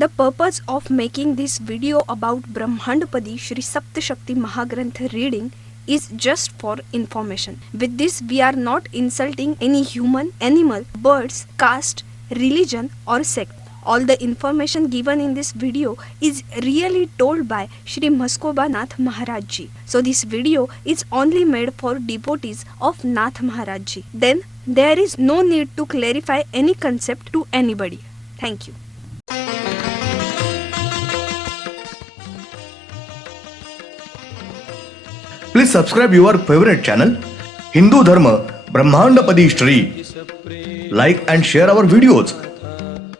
The purpose of making this video about Brahmandpadi Shri Saptashakti Mahagranth reading is just for information. With this, we are not insulting any human, animal, birds, caste, religion or sect. All the information given in this video is really told by Shri Maskoba Nath Maharaj Ji. So this video is only made for devotees of Nath Maharaj Ji. Then there is no need to clarify any concept to anybody. Thank you. Please subscribe your favorite channel Hindu Dharma Brahmandapadi Shri. Like and share our videos.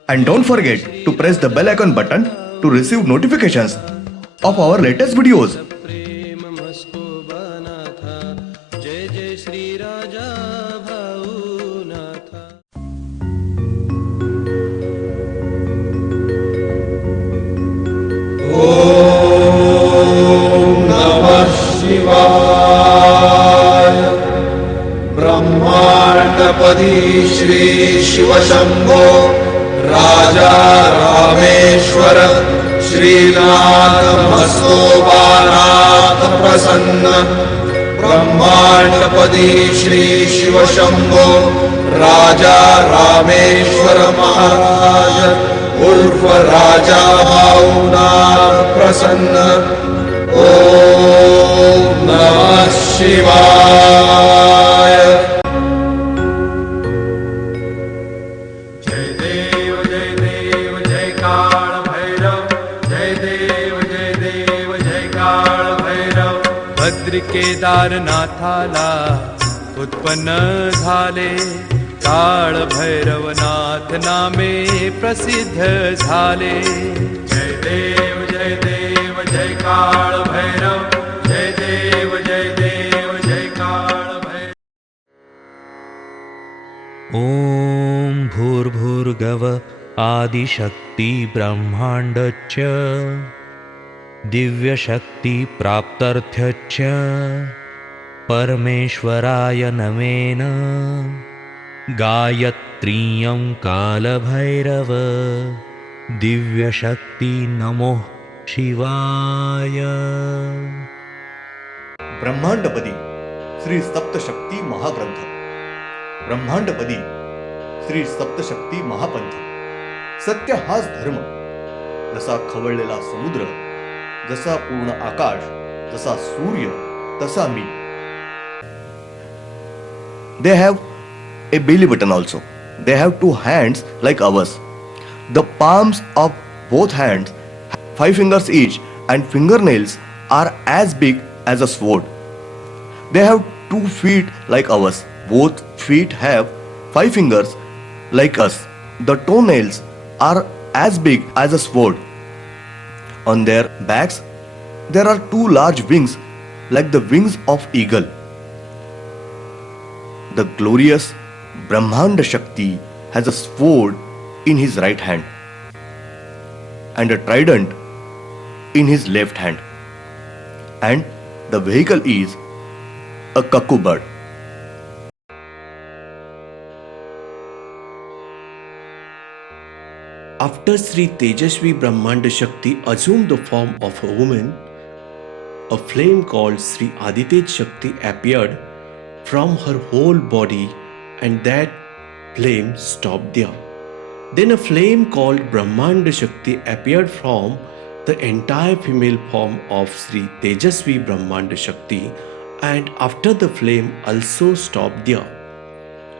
And don't forget to press the bell icon button to receive notifications of our latest videos. ब्रह्मांडपदी Shri Shiv Shambho राजा रामेश्वर श्रीनाथ मस्तोबानाथ प्रसन्न ब्रह्मांडपदी श्री शिव शंभो राजा रामेश्वर महाराज उर्फ राजा भावनाथ प्रसन्न। ओम नमः शिवाय। जय देव जय काल भैरव जय देव जय काल भैरव। भद्र केदारनाथाला उत्पन्न झाले काळ भैरवनाथ नामे प्रसिद्ध झाले। जय देव जय काल भैरव जय देव जय काल भैरव। ॐ भूर्भुर्गव आदिशक्ति ब्रह्माण्डच्च दिव्यशक्ति प्राप्त्यर्थच्च परमेश्वराय नमेन गायत्रीयं कालभैरव दिव्यशक्ति नमो शिवाय। ब्रह्मांडपदी श्री सप्तशक्ती महाग्रंथ। ब्रह्मांडपदी श्री सप्तशक्ती महापंथ। सत्य हाच धर्म। जसा खवळलेला समुद्र, जसा पूर्ण आकाश, जसा सूर्य, तसा मी. They have a belly button also. They have two hands like ours. The palms of both hands have 5 fingers each, and fingernails are as big as a sword. They have 2 feet like ours. Both feet have 5 fingers like us. The toenails are as big as a sword. On their backs there are 2 large wings like the wings of eagle. The glorious Brahmanda Shakti has a sword in his right hand and a trident in his left hand, and the vehicle is a cuckoo bird. After Sri Tejasvi Brahmanda Shakti assumed the form of a woman, a flame called Sri Aditya Shakti appeared from her whole body, and that flame stopped there. Then a flame called Brahmanda Shakti appeared from the entire female form of Sri Tejasvi Brahmanda Shakti, and after the flame also stopped there,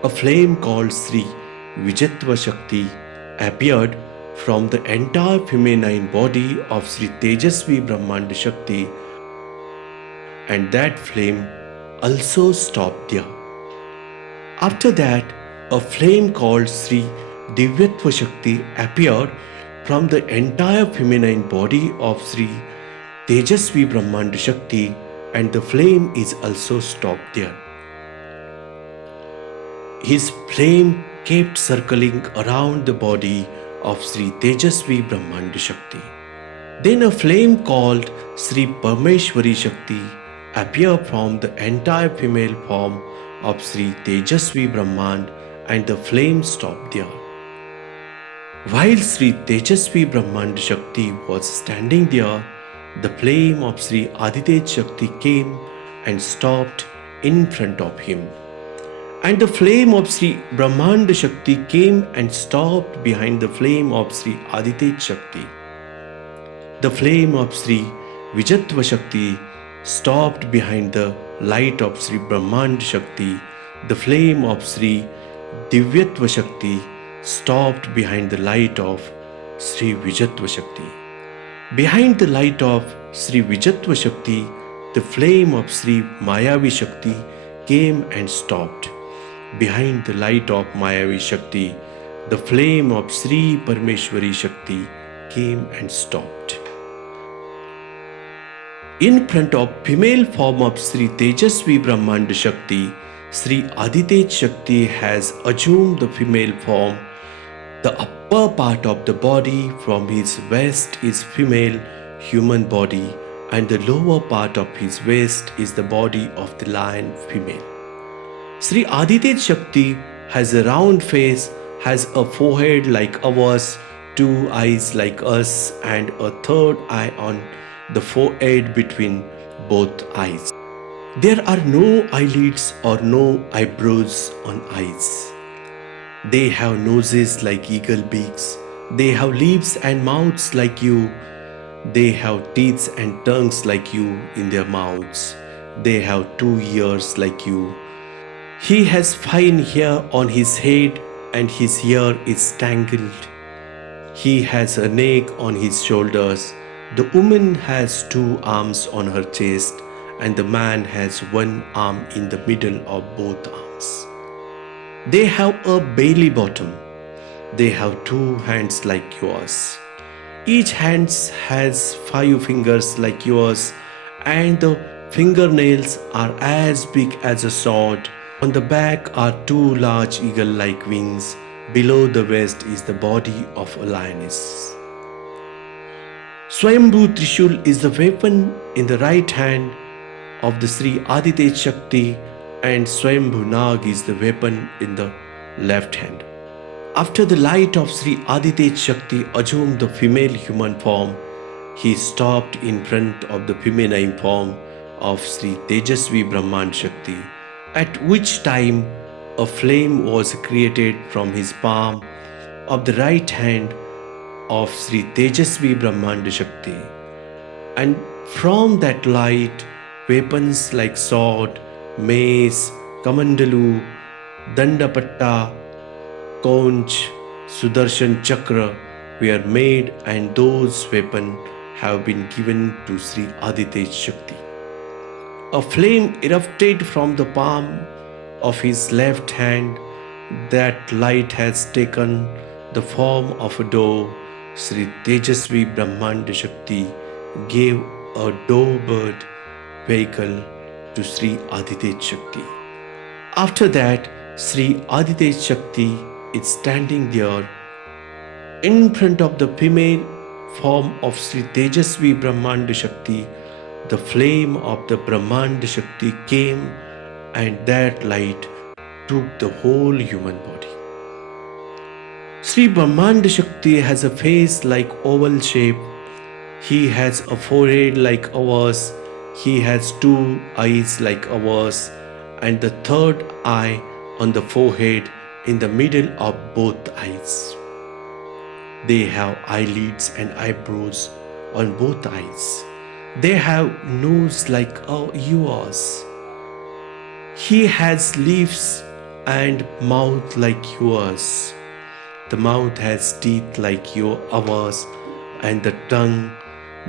a flame called Sri Vijatva Shakti appeared from the entire feminine body of Sri Tejasvi Brahmanda Shakti, and that flame also stopped there. After that, a flame called Sri Divyatva Shakti appeared from the entire feminine body of Sri Tejasvi Brahmanda Shakti, and the flame is also stopped there. His flame kept circling around the body of Sri Tejasvi Brahmanda Shakti. Then a flame called Sri Parmeshwari Shakti appeared from the entire female form of Sri Tejasvi Brahmand, and the flame stopped there. While Sri Tejasvi Brahmanda Shakti was standing there, the flame of Sri Aditya Shakti came and stopped in front of him. And the flame of Sri Brahmanda Shakti came and stopped behind the flame of Sri Aditya Shakti. The flame of Sri Vijatva Shakti stopped behind the light of Sri Brahmanda Shakti. The flame of Sri Divyatva Shakti stopped behind the light of Sri Vijatva Shakti. Behind the light of Sri Vijatva Shakti, the flame of Sri Mayavi Shakti came and stopped. Behind the light of Mayavi Shakti, the flame of Sri Parmeshwari Shakti came and stopped. In front of female form of Sri Tejasvi Brahmanda Shakti, Sri Aditya Shakti has assumed the female form. The upper part of the body from his waist is female human body, and the lower part of his waist is the body of the lion female. Sri Aditya Shakti has a round face, has a forehead like ours, two eyes like us, and a third eye on the forehead between both eyes. There are no eyelids or no eyebrows on eyes. They have noses like eagle beaks. They have lips and mouths like you. They have teeth and tongues like you in their mouths. They have 2 ears like you. He has fine hair on his head and his hair is tangled. He has a neck on his shoulders. The woman has 2 arms on her chest and the man has 1 arm in the middle of both arms. They have a belly bottom. They have 2 hands like yours. Each hand has 5 fingers like yours, and the fingernails are as big as a sword. On the back are 2 large eagle-like wings. Below the waist is the body of a lioness. Swayambhu Trishul is the weapon in the right hand of the Sri Aditya Shakti, and Swayambhu Nag is the weapon in the left hand. After the light of Sri Aditya Shakti assumed the female human form, he stopped in front of the feminine form of Sri Tejasvi Brahmanda Shakti, at which time a flame was created from his palm of the right hand of Sri Tejasvi Brahmanda Shakti. And from that light, weapons like sword, mace, kamandalu, dandapatta, conch, sudarshan chakra were made, and those weapons have been given to Sri Aditya Shakti. A flame erupted from the palm of his left hand. That light has taken the form of a dove. Sri Tejasvi Brahmanda Shakti gave a dove bird vehicle to Sri Aditya Shakti. After that, Sri Aditya Shakti is standing there in front of the female form of Sri Tejasvi Brahmanda Shakti. The flame of the Brahmanda Shakti came, and that light took the whole human body. Sri Brahmanda Shakti has a face like oval shape. He has a forehead like ours. He has 2 eyes like ours, and the third eye on the forehead in the middle of both eyes. They have eyelids and eyebrows on both eyes. They have nose like yours. He has lips and mouth like yours. The mouth has teeth like ours, and the tongue,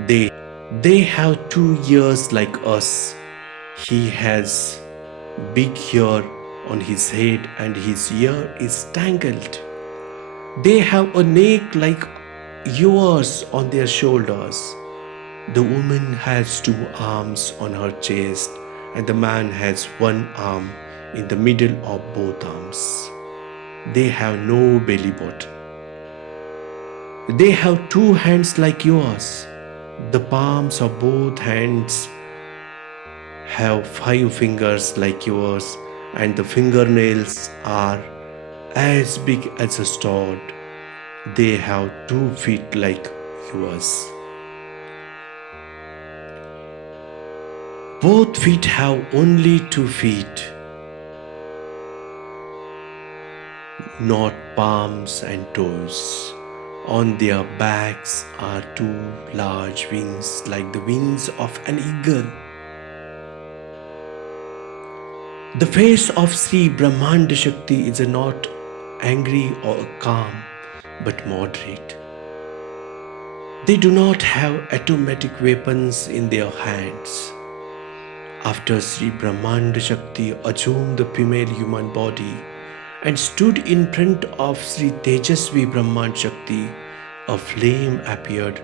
they have 2 ears like us. He has big hair on his head and his ear is tangled. They have a neck like yours on their shoulders. The woman has 2 arms on her chest, and the man has 1 arm in the middle of both arms. They have no belly button. They have 2 hands like yours. The palms of both hands have 5 fingers like yours, and the fingernails are as big as a sword. they have 2 feet like yours. Both feet have only 2 feet, not palms and toes. On their backs are 2 large wings like the wings of an eagle. The face of Sri Brahmanda Shakti is not angry or calm, but moderate. They do not have automatic weapons in their hands. After Sri Brahmanda Shakti assumed the female human body and stood in front of Sri Tejasvi Brahmanda Shakti, a flame appeared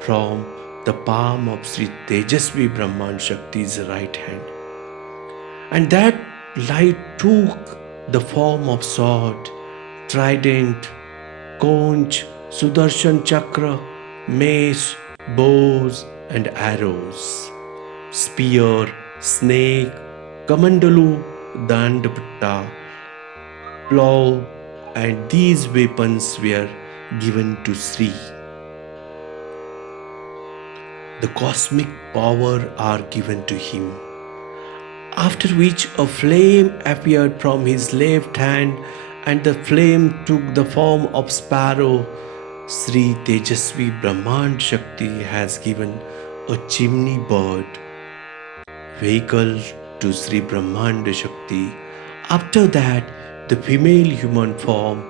from the palm of Sri Tejasvi Brahmanda Shakti's right hand. And that light took the form of sword, trident, conch, Sudarshan Chakra, mace, bows and arrows, spear, snake, kamandalu, dandapatta, plow, and these weapons were given to Sri. The cosmic power are given to him. After which a flame appeared from his left hand, and the flame took the form of sparrow. Sri Tejasvi Brahmanda Shakti has given a chimney bird vehicle to Sri Brahmanda Shakti. After that, the female human form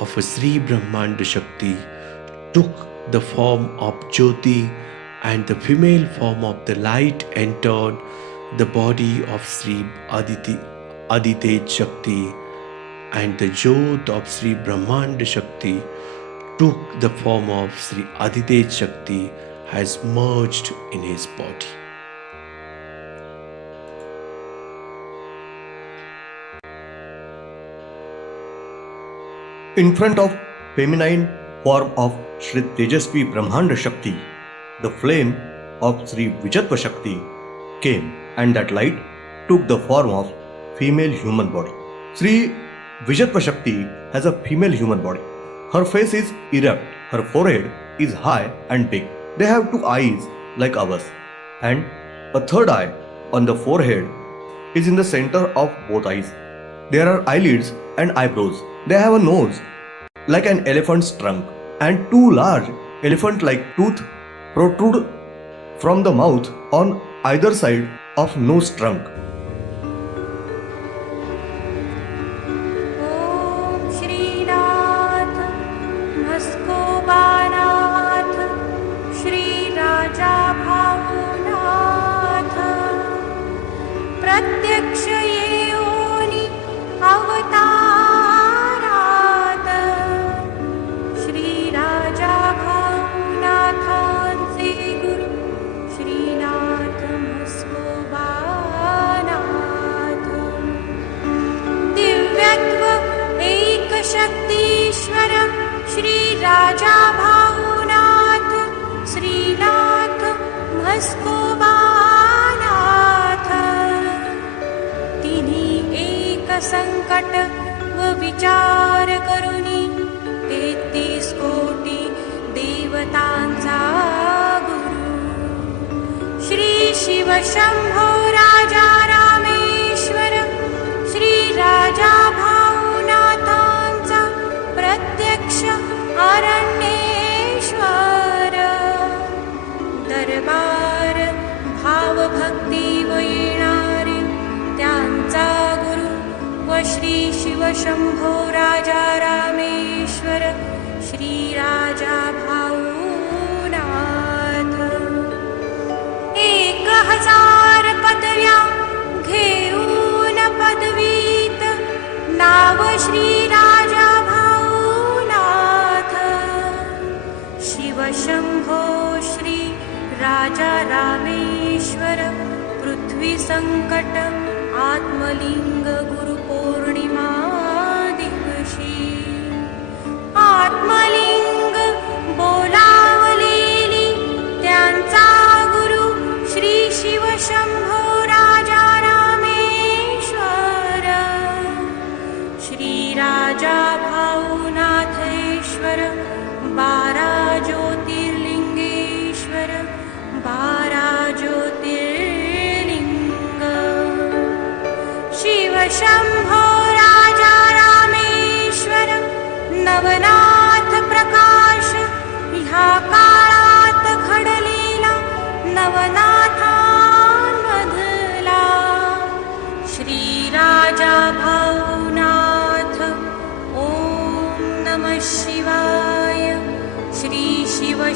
of Sri Brahmanda Shakti took the form of Jyoti, and the female form of the light entered the body of Sri Aditya Shakti, and the Jyot of Sri Brahmanda Shakti took the form of Sri Aditya Shakti, has merged in his body. In front of feminine form of Sri Tejasvi Brahmanda Shakti, the flame of Sri Vijatva Shakti came, and that light took the form of female human body. Sri Vijatva Shakti has a female human body. Her face is erect, her forehead is high and big. They have 2 eyes like ours, and a third eye on the forehead is in the center of both eyes. There are eyelids and eyebrows. They have a nose like an elephant's trunk, and 2 large elephant-like teeth protrude from the mouth on either side of nose trunk. ॐ श्रीनाथ भस्कोबानाथ श्रीराजा भावनाथ प्रत्यक्ष येऊनि अवतारात श्रीराजा भावनाथांचे गुरु श्रीनाथ भस्कोबानाथ दिव्यत्व एकशक्तीश्वर श्रीराजा भावनाथ श्रीनाथ भस्कोबानाथ तिन्ही एक संकट व विचार करुनी 33 कोटी देवतांचा गुरु श्री शिव शंभो राजा रामेश्वर श्री राजा भावनाथांचा प्रत्यक्ष अरण्येश्वर दरबार भावभक्ती व येणारे त्यांचा गुरु व श्री शिव शंभो राजा रामेश्वर श्री राजा भावनाथ 1000 पदव्या घेऊन पदवीत नाव श्री राजा भावनाथ शिव शंभो श्री राजा रामेश्वर पृथ्वी संकट आत्मलिंग गुरु पौर्णिमा दिवशी आत्मलिंग बोलावलेली त्यांचा गुरु श्री शिव शंभो राजा रामेश्वर श्री राजा भावनाथेश्वर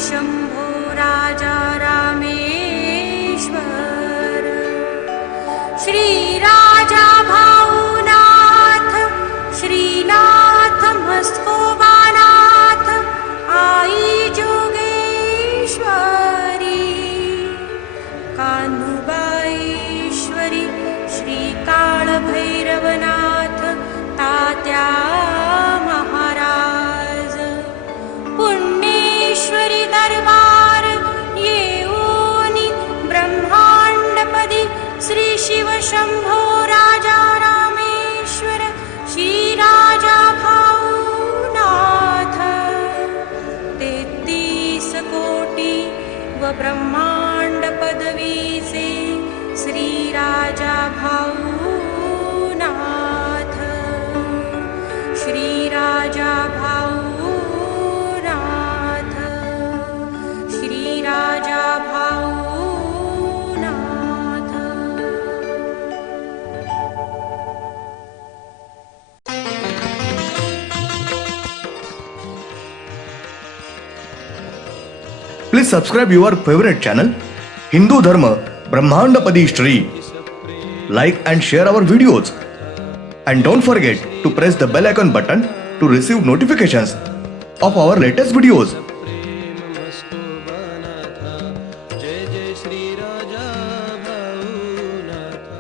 शम्भो राजा रामेश्वर श्रीराजा भाऊनाथ श्रीनाथ मस्कोबानाथ आई जोगेश्वरी कान्हुबाईश्वरी श्री काळभैरवनाथ तात्या महाराज पुण्येश्वरी दरबार येऊनी ब्रह्मांडपदी श्री शिव शंभो राजा रामेश्वर श्री राजा भाऊनाथ 33 कोटी व ब्रह्मांड पदवीचे श्री राजा भाऊनाथ श्री राजा भाऊनाथ श्री राजा भाऊनाथ Please subscribe your favorite channel, Hindu Dharma Brahmandapadi Shri. Like and share our videos. And don't forget to press the bell icon button to receive notifications of our latest videos.